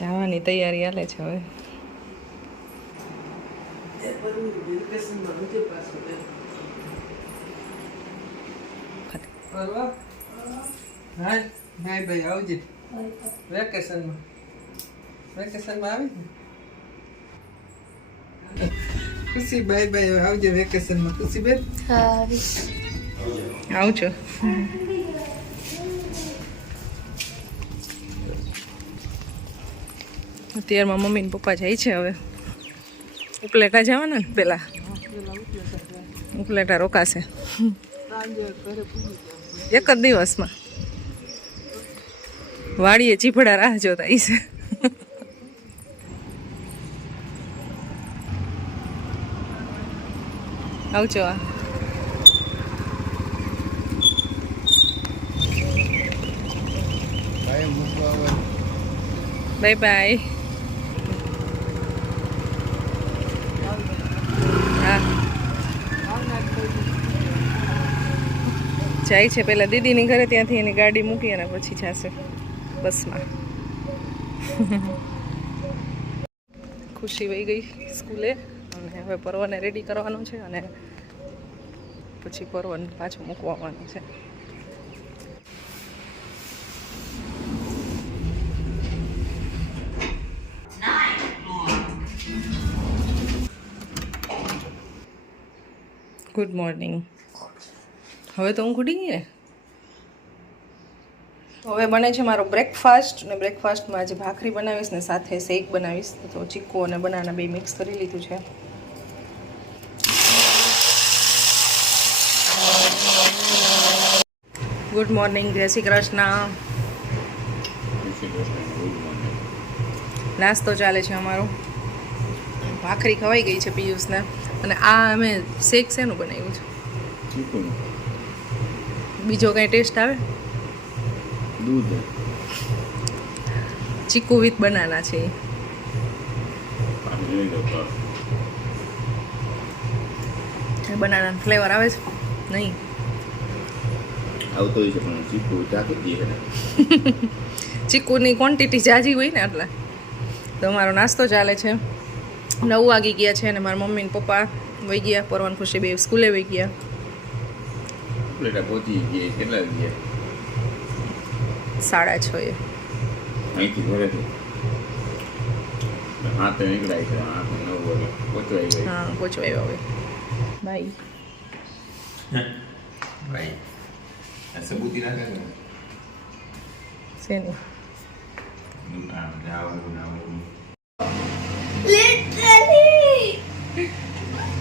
જવાની તૈયારી હાલે છે હવે. ભાઈ આવજે વેકેશનમાં આવી ખુશી બાય આવજે વેકેશનમાં ખુશી બેન. આવજો. અત્યારમાં મમ્મી ને પપ્પા જાય છે હવે ઉપલેટા જવાના ને પેલા ઉપલેટા રોકાશે એક જ દિવસમાં. વાડીએ ચીફડા રાહ જોતા છે. આવજો. Bye bye. જાય છે પેલા દીદીની ઘરે, ત્યાંથી એની ગાડી મૂકી અને પછી જશે બસમાં. ખુશી વહી ગઈ સ્કૂલે અને હવે પર્વને રેડી કરવાનું છે અને પછી પર્વને પાછું મૂકવાનું છે. Good morning. હવે તો હું ઉઠી ગઈ ને. હવે બને છે મારો બ્રેકફાસ્ટ અને બ્રેકફાસ્ટમાં આજે ભાખરી બનાવીશ ને સાથે શેક બનાવીશ. તો ચીક્કો અને બનાના બે મિક્સ કરી લીધું છે. Good morning. જય શ્રી કૃષ્ણ. નાસ્તો ચાલે છે અમારો. ભાખરી ખવાઈ ગઈ છે પિયુષને અને આ અમે શેક શેનું બનાવ્યું છે? બીજો કઈ ટેસ્ટ આવે? દૂધ ચીકુ વિથ બનાના છે. બનાના ફ્લેવર આવે છે? નહીં આવતો હોય છે પણ ચીકુ ચાકી દે ને. ચીકુની ક્વોન્ટિટી જાજી હોય ને એટલે. તો અમારો નાસ્તો ચાલે છે. 9 વાગી ગયા છે અને મારા મમ્મી ને પપ્પા વહી ગયા. પરવાન ખુશી બે સ્કૂલે વહી ગયા. પ્લેટા પહોંચી ગયા. કેટલા ગયા? 6:30. અહીંથી ઘરેથી 8 નીકળાય છે. 8 9 વાગે પહોંચવાઈ ગઈ. હા પહોંચવા આવ્યા હવે. બાય ભાઈ આ સબૂતી ના કરે શેની?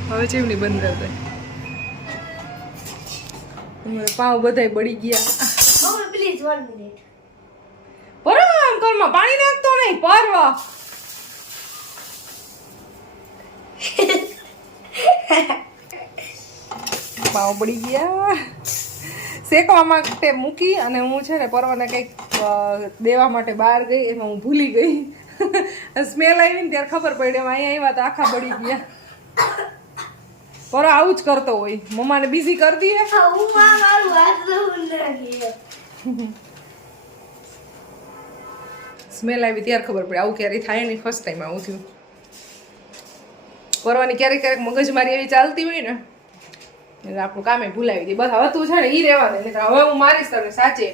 હવે ચેવની બંધ કરી દે. અમારે પાવ બધાય બળી ગયા. Mummy please 1 minute. પરવા એમ ઘરમાં પાણી નાખતો નહીં. પરવા પાવ બળી ગયા. શેકવા માટે મૂકી અને હું છે ને પરવાને કંઈક દેવા માટે બહાર ગઈ, એમાં હું ભૂલી ગઈ. સ્મેલ આવી ને ત્યારે ખબર પડી. અહીંયા આવ્યા તો આખા બળી ગયા. પર આવું જ કરતો હોય. મમ્માને બિઝી કરી દઈએ. હું મારું હાથ લઉં નાખી. સ્મેલ આવી ત્યારે ખબર પડી. આવું ક્યારેય થાય નહીં. ફર્સ્ટ ટાઈમ આવું થયું. પરવાની ક્યારેક ક્યારેક મગજમારી એવી ચાલતી હોય ને એટલે આપણું કામે ભૂલાવી દે. બસ હવે તું છે ને ઈ રહેવા દે. હવે હું મારીશ તને સાચે.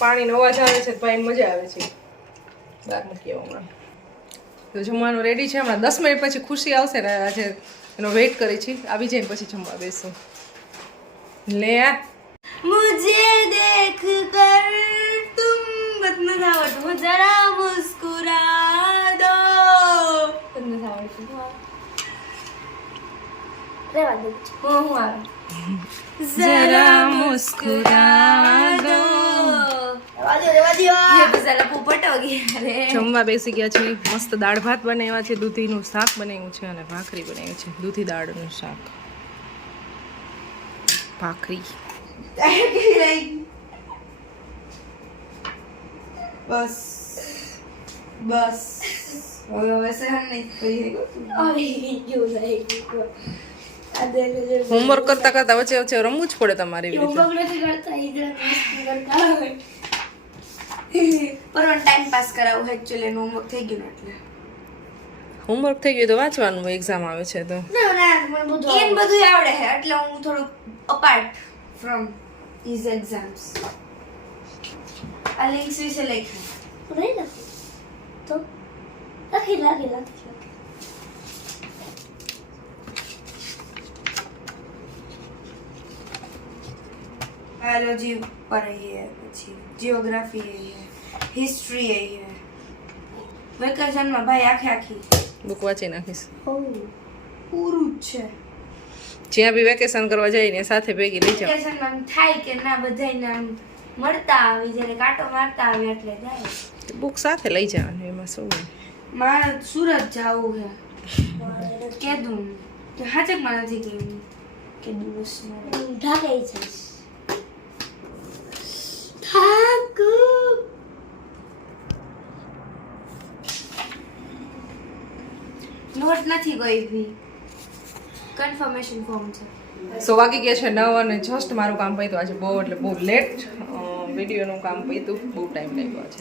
પાણીનો અવાજ આવે છે ભાઈ મજા આવે છે. બહાર મૂકી હમણાં. તો જમવાનું રેડી છે. હમણાં 10 મિનિટ પછી ખુશી આવશે ને આજે એનો વેઇટ કરી છે. આવી જાય પછી જમવા બેસું. લે मुझे देख कर तुम बदन आवड़તું जरा मुस्कुरा दो. બદન આવડતું રેવા દે. હું આવે જરા મુસ્કુરા દો. રેવા દે. ये तो साला પોપટ હો ગયા રે. જમવા બેસી ગયા છે. મસ્ત દાળ ભાત બનાવ્યા છે. દૂધીનું શાક બનાવ્યું છે અને ભાખરી બનાવી છે. દૂધી દાળનું શાક ભાખરી. બસ બસ હવે સહન નહીં કરી હોમવર્ક કરતા કરતા વચ્ચે વચ્ચે રમવું જ પડે તમારે એવી રીતે. હોમવર્ક નથી કરતા. પરવાનું ટાઈમ પાસ કરાવું એકચ્યુઅલી એનું હોમવર્ક થઈ ગયું ને એટલે હોમવર્ક થઈ ગયું તો વાંચવાનું એક્ઝામ આવે છે તો એને બધું આવડે છે એટલે હું થોડુંક અપાર્ટ ફ્રોમ હિઝ એક્ઝામ્સ આ લિંક્સ વિશે લખ્યું નહીં લખી તો લખી बायोलॉजी पर ही है પછી जियोग्राफी है हिस्ट्री है વેકેશન માં ભાઈ આખી બુક વાંચી નાખીશ પૂરું જ છે જ્યાં બી વેકેશન કરવા જાય ને સાથે ભેગી લઈ જાવ વેકેશન માં થાય કે ના બધાયને આમ મળતા આવી જ્યારે કાંટો મારતા આવી એટલે જાય બુક સાથે લઈ જવાની એમાં શું હોય? મારે સુરત જાવું છે કેદું તો હાચકમાં નથી કે દિવસમાં ઢાકાઈ જઈશ નોટ નથી કોઈ ભી કન્ફર્મેશન ફોર્મ છે સો વાગી ગયા છે 9 અને જસ્ટ મારું કામ પત્યું આજે બહુ એટલે બહુ લેટ વિડીયોનું કામ પત્યું બહુ ટાઈમ લાગ્યો છે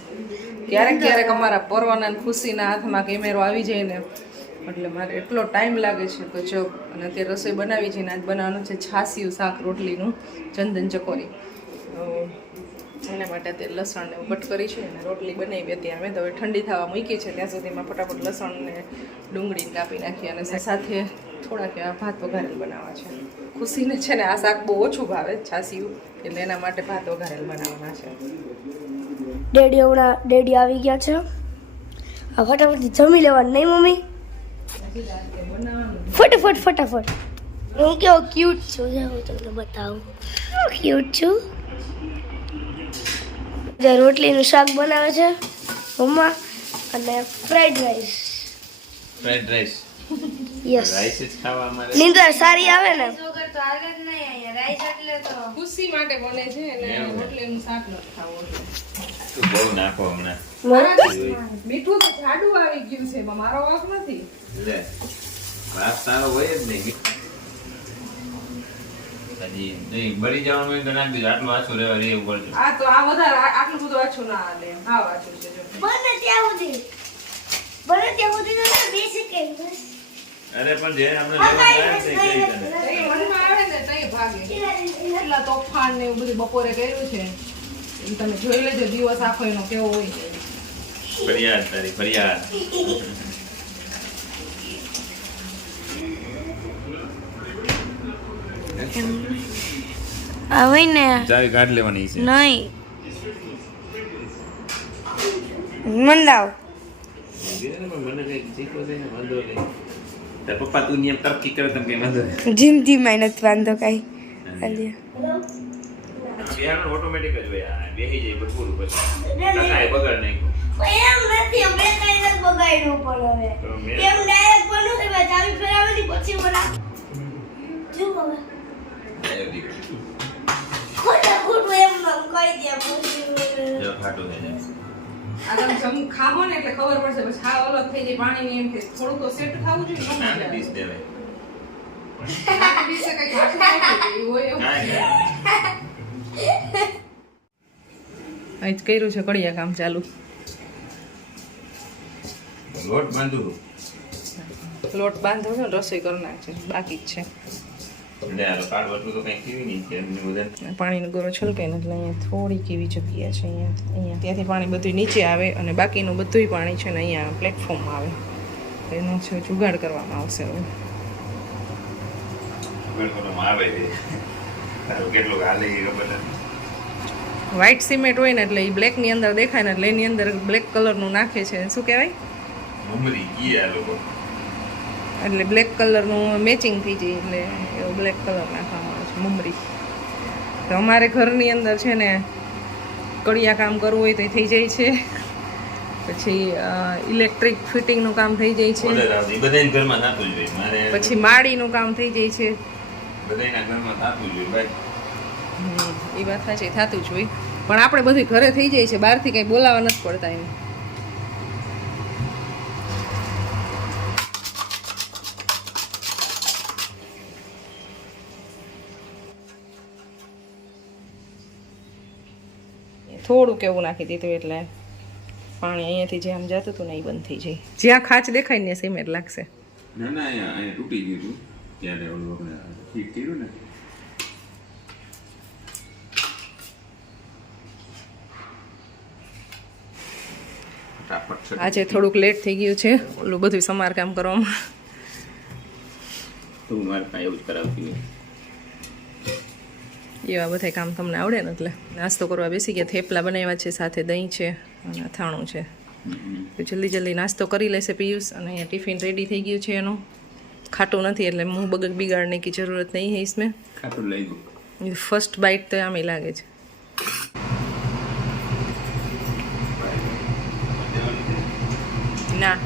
ક્યારેક અમારા પરવાના ખુશીના હાથમાં કેમેરો આવી જાય ને એટલે મારે એટલો ટાઈમ લાગે છે તો જો અને અત્યારે રસોઈ બનાવી છે ને આજ બનાવવાનું છે છાસિયું શાક રોટલીનું ચંદન ચકોરી એના માટે અત્યારે લસણ ને કટ કરી છે અને રોટલી બનાવી હતી અમે તો હવે ઠંડી થવા મૂકી છે ત્યાં સુધીમાં ફટાફટ લસણ ને ડુંગળીને કાપી નાખી અને સાથે થોડાક એવા ભાત વઘારેલ બનાવવા છે ખુશીને છે ને આ શાક બહુ ઓછું ભાવે છાસિયું એટલે એના માટે ભાત વઘારેલ બનાવવાના છે ડેડી આવી ગયા છે આ ફટાફટ જમી લેવાનું નહીં મમ્મી ફટાફટ હું કેવો ક્યુટ છું હું તમને બતાવું ક્યુટ છું જે રોટલીનું શાક બનાવે છે મમ્મા અને ફ્રાઈડ રાઈસ યસ રાઈસ જ ખાવા અમારે નિંદર સારી આવે ને વગર તો હાલ જ નહીં અહીંયા રાઈસ એટલે તો ખુશી માટે બને છે અને રોટલીનું શાક નથી ખાવું તું બહુ નાખો હમણાં મીઠું તો જાડું આવી ગયું છે એમાં મારો વાંક નથી લે ભાત સારો હોય જ નહીં હજી નહીં બળી જવાનું હોય તો નાખ દીધું આટલું આછું રહેવા રહેવું પડશે આ તો આ વધારે આટલું બધું આછું ના હાલે હા આછું છે જો બને ત્યાં સુધી તો બેસી કે અરે પણ જે આપણે લેવાનું થાય ને તે કઈ તને તઈ મનમાં આવે ને તઈ ભાગે એટલા તોફાન ને એવું બધું બપોરે કર્યું છે એમ તમે જોઈ લેજો દિવસ આખો એનો કેવો હોય છે ફરિયાદ તારી ફરિયાદ હવે ને ચાવી કાઢ લેવાની છે નહીં મંડાવ મને કઈ શીખવો છે ને વાંધો નહીં તાર પપ્પા તું નિયમ તરક્કી કરે તમે કઈ વાંધો નહીં જિંદગીમાં નથી વાંધો કઈ બિહારનું ઓટોમેટિક જ હોય આ બેહી જાય પણ પૂરું પછી કાકાએ બગાડ નાખ્યું એમ નથી અમે કઈ નથી બગાડ્યું પણ હવે તો મેં એમ ડાયરેક્ટ બનું છે ભાઈ ચાવી ફેરવવાની પછી બોલા જો હવે આયો દીકરો. ખોટું એમ કહી દે પછી જો ખાટું થઈ જાય આગળ જમ ખાવો ને એટલે ખબર પડશે પછી હા અલગ થઈ જાય પાણી એમ કે થોડું તો સેટ ખાવું જોઈએ ન નાની મજા ડીશ દેવાય આવે દિવસે કઈ ઘાટું ના થાય એવું હોય એવું કાંઈ આજ કર્યું છે કડિયા કામ ચાલુ નહીં. લોટ બાંધું લોટ બાંધો છે રસોઈ કરી નાખશે બાકી જ છે એટલે આ કાળ વટલું તો કંઈ કેવી નહીં છે એમને બધા પાણીનો ગોરો છલકે ને એટલે અહીંયા થોડીક એવી જગ્યા છે અહીંયા ત્યાંથી પાણી બધું નીચે આવે અને બાકીનું બધું પાણી છે ને અહીંયા પ્લેટફોર્મમાં આવે એનો છે જુગાડ કરવામાં આવશે હવે કરવામાં આવે છે તારું કેટલું હાલે એ ખબર નથી વ્હાઈટ સિમેન્ટ હોય ને એટલે એ બ્લેકની અંદર દેખાય ને એટલે એની અંદર બ્લેક કલરનું નાખે છે શું કહેવાય મમરી કી આ લોકો એટલે બ્લેક કલરનું મેચિંગ થઈ જાય એટલે એવો બ્લેક કલર નાખવામાં આવે છે મમરી તો અમારે ઘરની અંદર છે ને કડિયા કામ કરવું હોય તો એ થઈ જાય છે પછી ઇલેક્ટ્રિક ફિટિંગનું કામ થઈ જાય છે ઓર્ડર આવશે એ બધાના ઘરમાં થતું જ હોય મારે પછી માળીનું કામ થઈ જાય છે બધાના ઘરમાં થતું જ હોય ભાઈ એ વાત સાચી થતું જ હોય પણ આપણે બધું ઘરે થઈ જાય છે બહારથી કંઈ બોલાવા નથી પડતા એમ થોડુંક એવું નાખી દીધું એટલે પાણી અહીંયાથી જે આમ જતું હતું ને એ બંધ થઈ જાય. જ્યાં ખાંચ દેખાય ને સિમેન્ટ લાગશે. ના ના અહીંયા તૂટી ગયું હતું ત્યારે ઓલું આપણે ઠીક કર્યું ને. ફટાફટ આજે થોડુંક લેટ થઈ ગયું છે ઓલું બધું સમારકામ કરવામાં. તું મારે પાસે એવું જ કરાવતી હોય. એવા બધા કામ તમને આવડે ને એટલે નાસ્તો કરવા બેસી ગયા. થેપલા બનાવ્યા છે, સાથે દહીં છે અને અથાણું છે. તો જલ્દી જલ્દી નાસ્તો કરી લેશે પિયુષ. અને અહીંયા ટિફિન રેડી થઈ ગયું છે એનું. ખાટું નથી એટલે મુંહ બિગાડને કી જરૂરત નહીં है इसमें. ખાટું લઈ ગયું. ફર્સ્ટ બાઇટ તો આમ લાગે છે. ના